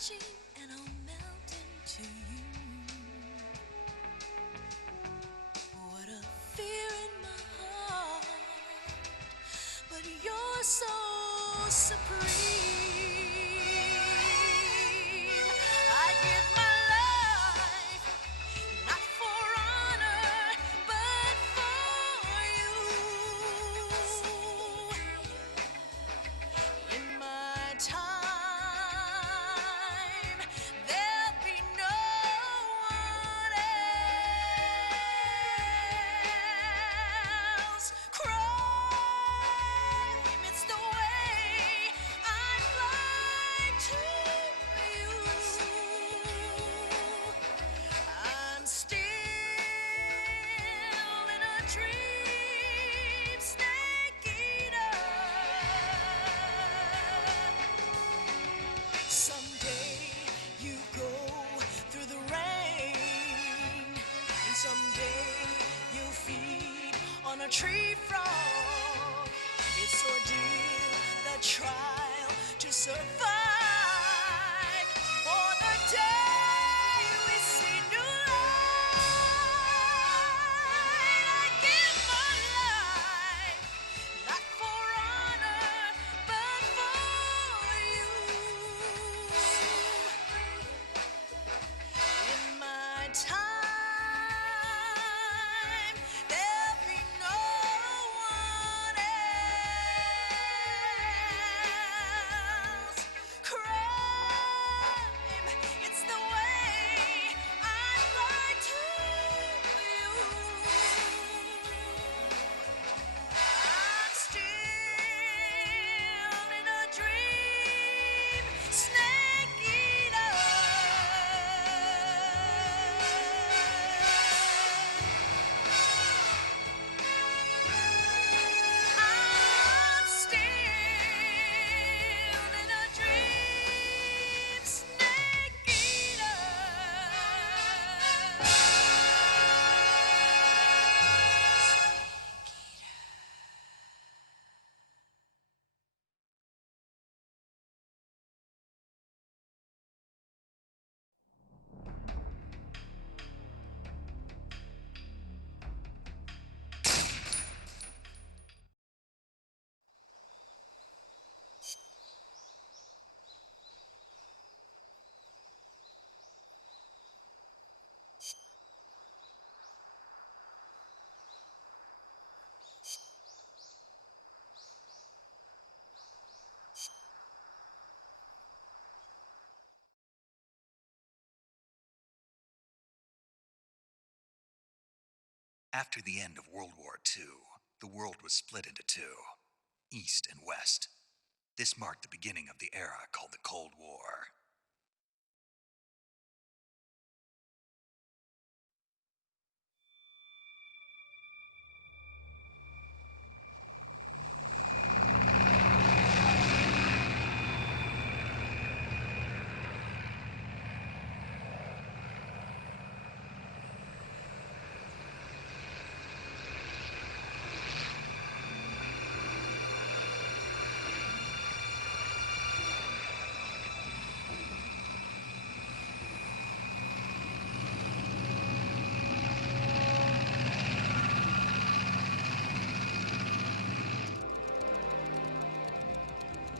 touching and I'll melt into you. What a fear in my heart, but you're so supreme. I give my life, not for honor, but for you. In my time, there'll be no one else. Crime, it's the way I fly to you. I'm still in a dream, snake eater. Someday you go through the rain, and someday you feed on a tree frog. It's ordeal, the trial to survive. For the day we see new light, I give my life, not for honor, but for you. In my time, there'll be no one else. Crime, it's the way I fly to you. I'm still in a dream, snake eater. I'm still in a dream, snake eater. After the end of World War II, the world was split into two, East and West. This marked the beginning of the era called the Cold War.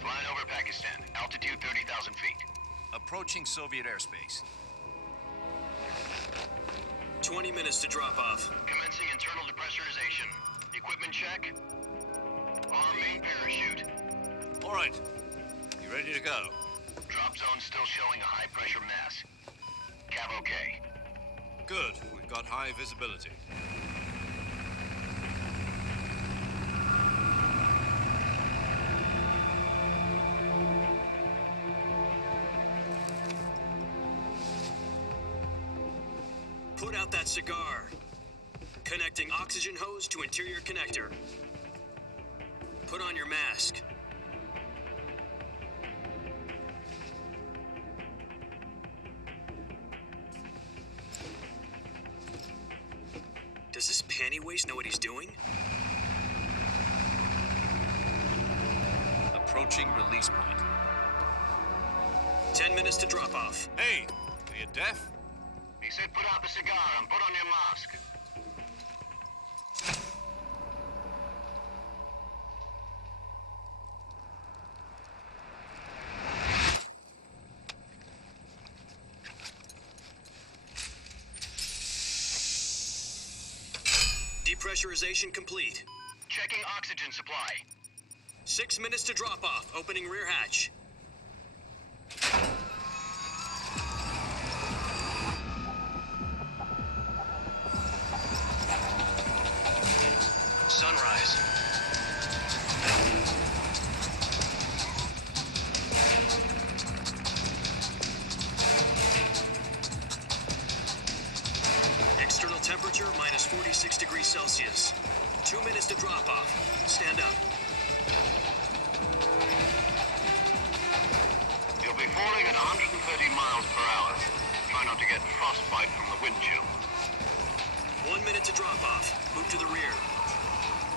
Flying over Pakistan, altitude 30,000 feet. Approaching Soviet airspace. 20 minutes to drop off. Commencing internal depressurization. Equipment check. Arm main parachute. All right. You ready to go? Drop zone still showing a high pressure mass. Cav okay. Good. We've got high visibility. Put out that cigar. Connecting oxygen hose to interior connector. Put on your mask. Does this panty waste know what he's doing? Approaching release point. 10 minutes to drop off. Hey, are you deaf? He said put out the cigar and put on your mask. Depressurization complete. Checking oxygen supply. 6 minutes to drop off. Opening rear hatch. Sunrise. External temperature minus 46 degrees Celsius. 2 minutes to drop off. Stand up. You'll be falling at 130 miles per hour. Try not to get frostbite from the wind chill. 1 minute to drop off. Move to the rear.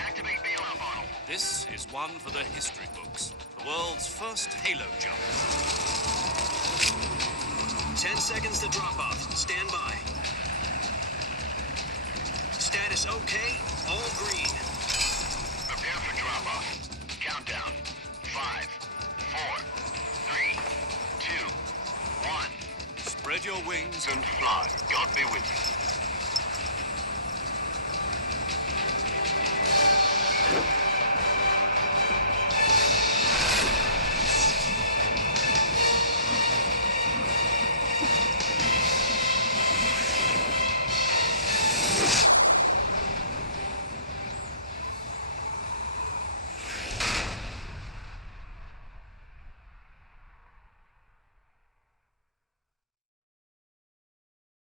Activate bailout bottle. This is one for the history books. The world's first halo jump. 10 seconds to drop off. Stand by. Status okay. All green. Prepare for drop-off. Countdown. 5, 4, 3, 2, 1. Spread your wings And fly. God be with you.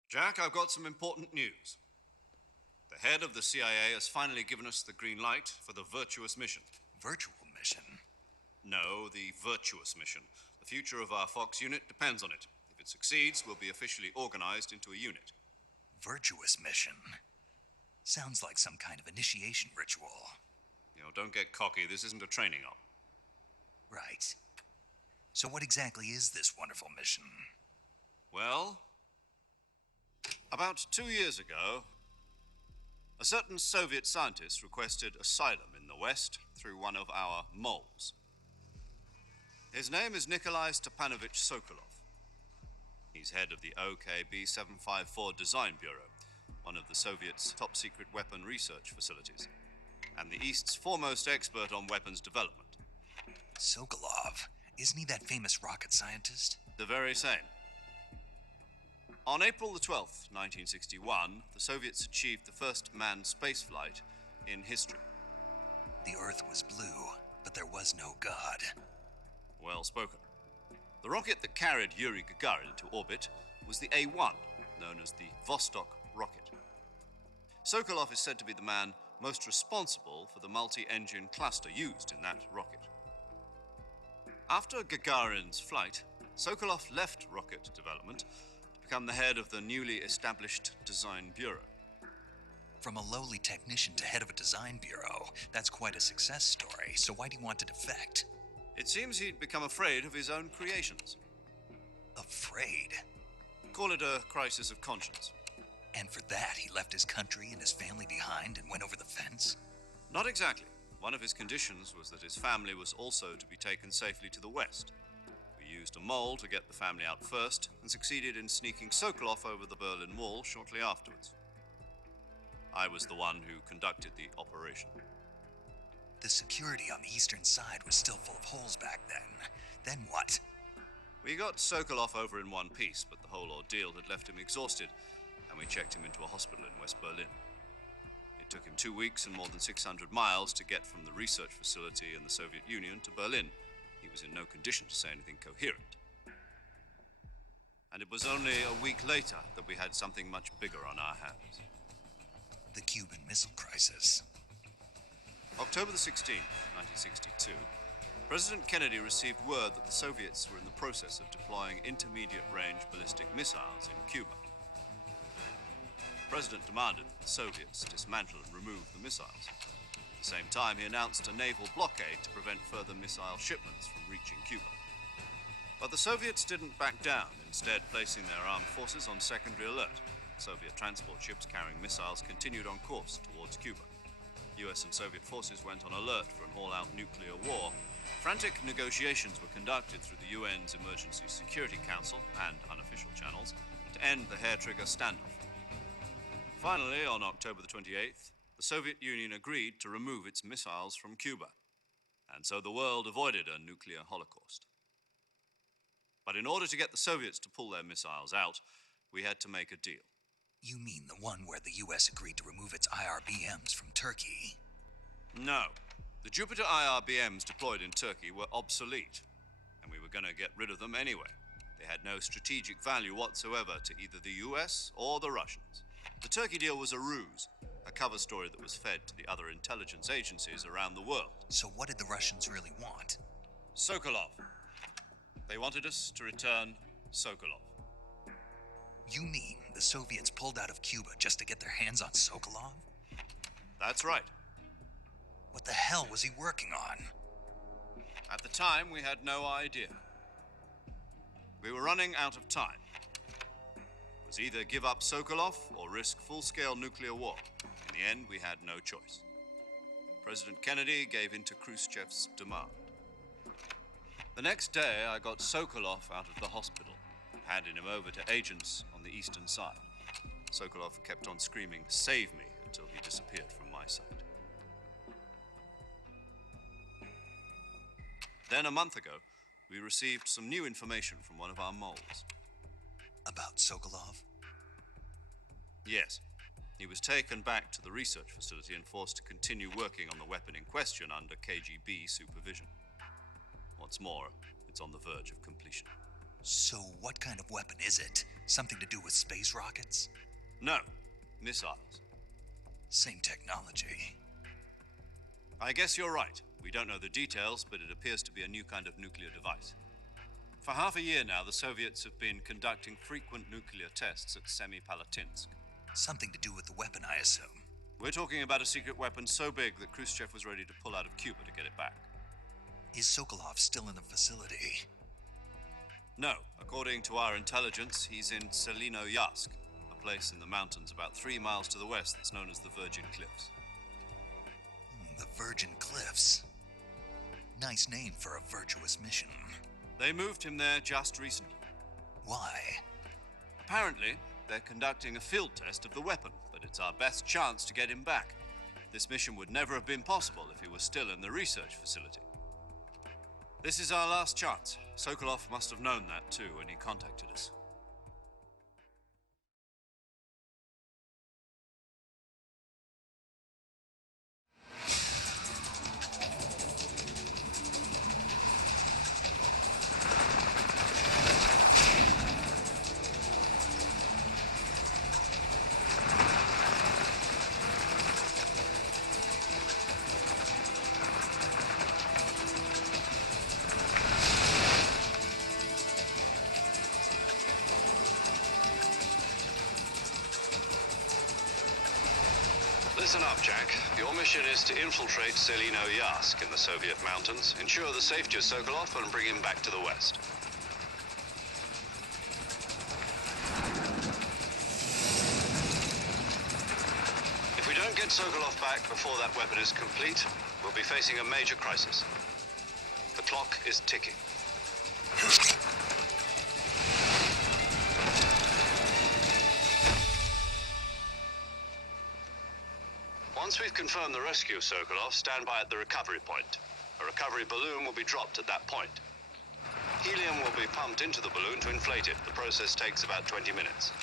Jack, I've got some important news. The head of the CIA has finally given us the green light for the virtuous mission. Virtual mission? No, the virtuous mission. The future of our Fox unit depends on it. If it succeeds, we'll be officially organized into a unit. Virtuous mission? Sounds like some kind of initiation ritual. You know, don't get cocky. This isn't a training op. Right. So what exactly is this wonderful mission? Well, about 2 years ago, a certain Soviet scientist requested asylum in the West through one of our moles. His name is Nikolai Stepanovich Sokolov. He's head of the OKB 754 Design Bureau, one of the Soviets' top-secret weapon research facilities, and the East's foremost expert on weapons development. Sokolov? Isn't he that famous rocket scientist? The very same. On April the 12th, 1961, the Soviets achieved the first manned spaceflight in history. The Earth was blue, but there was no God. Well spoken. The rocket that carried Yuri Gagarin to orbit was the A-1, known as the Vostok rocket. Sokolov is said to be the man most responsible for the multi-engine cluster used in that rocket. After Gagarin's flight, Sokolov left rocket development to become the head of the newly established Design Bureau. From a lowly technician to head of a design bureau, that's quite a success story, so why'd he want to defect? It seems he'd become afraid of his own creations. Afraid? Call it a crisis of conscience. And for that, he left his country and his family behind and went over the fence? Not exactly. One of his conditions was that his family was also to be taken safely to the West. We used a mole to get the family out first and succeeded in sneaking Sokolov over the Berlin Wall shortly afterwards. I was the one who conducted the operation. The security on the eastern side was still full of holes back then. Then what? We got Sokolov over in one piece, but the whole ordeal had left him exhausted, and we checked him into a hospital in West Berlin. It took him 2 weeks and more than 600 miles to get from the research facility in the Soviet Union to Berlin. He was in no condition to say anything coherent. And it was only a week later that we had something much bigger on our hands. The Cuban Missile Crisis. October the 16th, 1962, President Kennedy received word that the Soviets were in the process of deploying intermediate-range ballistic missiles in Cuba. The President demanded that the Soviets dismantle and remove the missiles. At the same time, he announced a naval blockade to prevent further missile shipments from reaching Cuba. But the Soviets didn't back down, instead placing their armed forces on secondary alert. Soviet transport ships carrying missiles continued on course towards Cuba. US and Soviet forces went on alert for an all-out nuclear war. Frantic negotiations were conducted through the UN's Emergency Security Council and unofficial channels to end the hair-trigger standoff. Finally, on October the 28th, the Soviet Union agreed to remove its missiles from Cuba, and so the world avoided a nuclear holocaust. But in order to get the Soviets to pull their missiles out, we had to make a deal. You mean the one where the US agreed to remove its IRBMs from Turkey? No. The Jupiter IRBMs deployed in Turkey were obsolete, and we were going to get rid of them anyway. They had no strategic value whatsoever to either the US or the Russians. The Turkey deal was a ruse, a cover story that was fed to the other intelligence agencies around the world. So what did the Russians really want? Sokolov. They wanted us to return Sokolov. You mean the Soviets pulled out of Cuba just to get their hands on Sokolov? That's right. What the hell was he working on? At the time, we had no idea. We were running out of time. It was either give up Sokolov or risk full-scale nuclear war. In the end, we had no choice. President Kennedy gave in to Khrushchev's demand. The next day, I got Sokolov out of the hospital, handing him over to agents on the eastern side. Sokolov kept on screaming, "Save me," until he disappeared from my sight. Then, a month ago, we received some new information from one of our moles. About Sokolov? Yes. He was taken back to the research facility and forced to continue working on the weapon in question under KGB supervision. What's more, it's on the verge of completion. So what kind of weapon is it? Something to do with space rockets? No, missiles. Same technology. I guess you're right. We don't know the details, but it appears to be a new kind of nuclear device. For half a year now, the Soviets have been conducting frequent nuclear tests at Semipalatinsk. Something to do with the weapon, I assume. We're talking about a secret weapon so big that Khrushchev was ready to pull out of Cuba to get it back. Is Sokolov still in the facility? No. According to our intelligence, he's in Selinoyarsk, a place in the mountains about 3 miles to the west that's known as the Virgin Cliffs. The Virgin Cliffs. Nice name for a virtuous mission. They moved him there just recently. Why? Apparently, they're conducting a field test of the weapon, but it's our best chance to get him back. This mission would never have been possible if he was still in the research facility. This is our last chance. Sokolov must have known that too when he contacted us. Listen up, Jack. Your mission is to infiltrate Selinoyarsk in the Soviet mountains, ensure the safety of Sokolov, and bring him back to the west. If we don't get Sokolov back before that weapon is complete, we'll be facing a major crisis. The clock is ticking. Once we've confirmed the rescue of Sokolov, stand by at the recovery point. A recovery balloon will be dropped at that point. Helium will be pumped into the balloon to inflate it. The process takes about 20 minutes.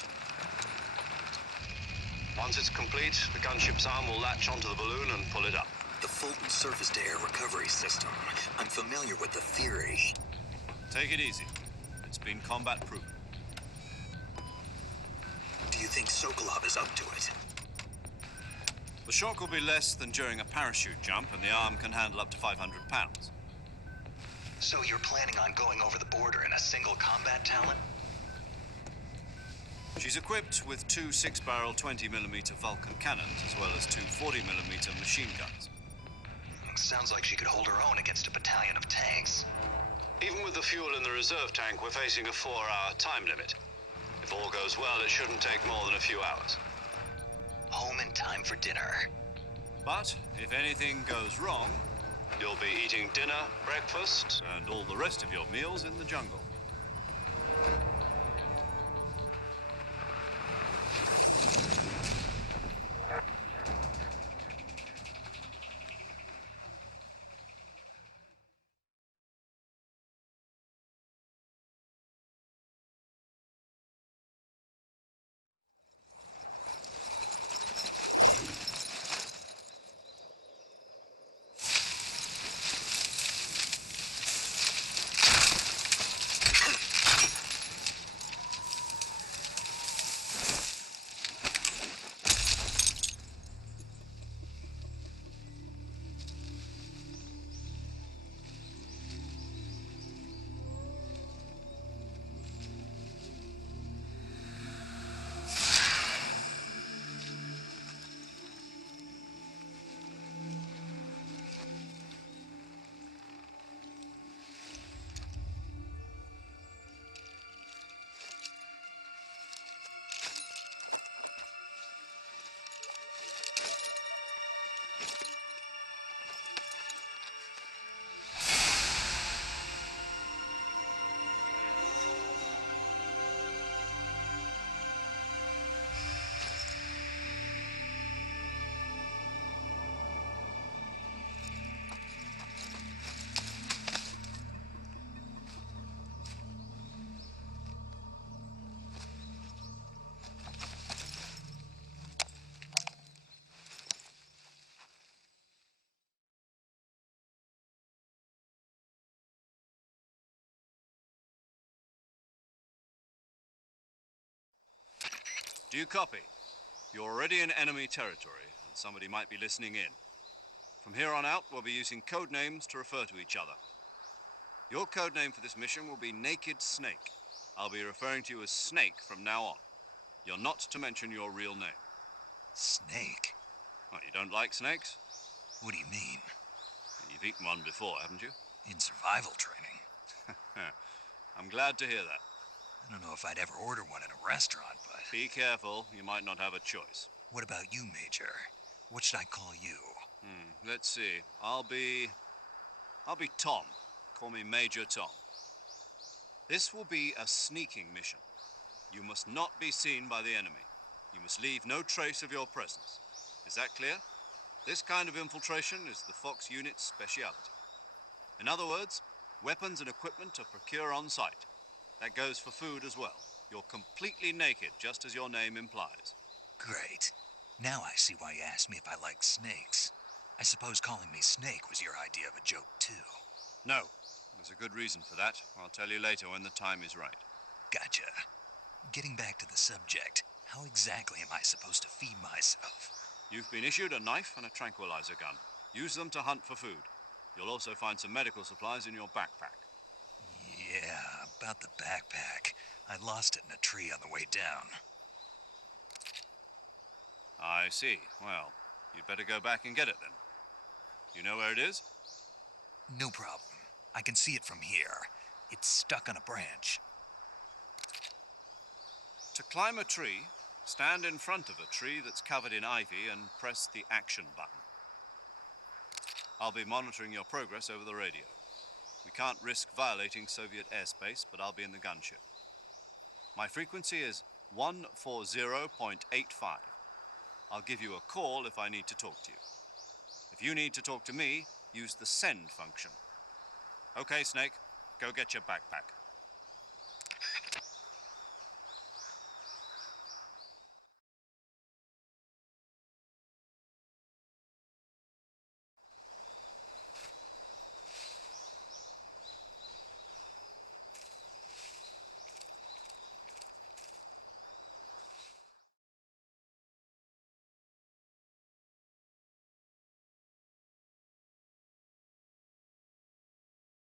Once it's complete, the gunship's arm will latch onto the balloon and pull it up. The Fulton surface-to-air recovery system. I'm familiar with the theory. Take it easy. It's been combat-proven. Do you think Sokolov is up to it? The shock will be less than during a parachute jump, and the arm can handle up to 500 pounds. So you're planning on going over the border in a single combat talent? She's equipped with 2 6-barrel 20mm Vulcan cannons, as well as 2 40mm machine guns. Sounds like she could hold her own against a battalion of tanks. Even with the fuel in the reserve tank, we're facing a 4-hour time limit. If all goes well, it shouldn't take more than a few hours. Home in time for dinner. But if anything goes wrong, you'll be eating dinner, breakfast, and all the rest of your meals in the jungle. Do you copy? You're already in enemy territory, and somebody might be listening in. From here on out, we'll be using code names to refer to each other. Your code name for this mission will be Naked Snake. I'll be referring to you as Snake from now on. You're not to mention your real name. Snake? What, you don't like snakes? What do you mean? You've eaten one before, haven't you? In survival training? I'm glad to hear that. I don't know if I'd ever order one in a restaurant, but... Be careful, you might not have a choice. What about you, Major? What should I call you? Let's see. I'll be Tom. Call me Major Tom. This will be a sneaking mission. You must not be seen by the enemy. You must leave no trace of your presence. Is that clear? This kind of infiltration is the Fox unit's speciality. In other words, weapons and equipment are procure on site. That goes for food as well. You're completely naked, just as your name implies. Great. Now I see why you asked me if I like snakes. I suppose calling me Snake was your idea of a joke, too. No. There's a good reason for that. I'll tell you later when the time is right. Gotcha. Getting back to the subject, how exactly am I supposed to feed myself? You've been issued a knife and a tranquilizer gun. Use them to hunt for food. You'll also find some medical supplies in your backpack. Yeah, about the backpack. I lost it in a tree on the way down. I see. Well, you'd better go back and get it then. You know where it is? No problem. I can see it from here. It's stuck on a branch. To climb a tree, stand in front of a tree that's covered in ivy and press the action button. I'll be monitoring your progress over the radio. We can't risk violating Soviet airspace, but I'll be in the gunship. My frequency is 140.85. I'll give you a call if I need to talk to you. If you need to talk to me, use the send function. Okay, Snake, go get your backpack.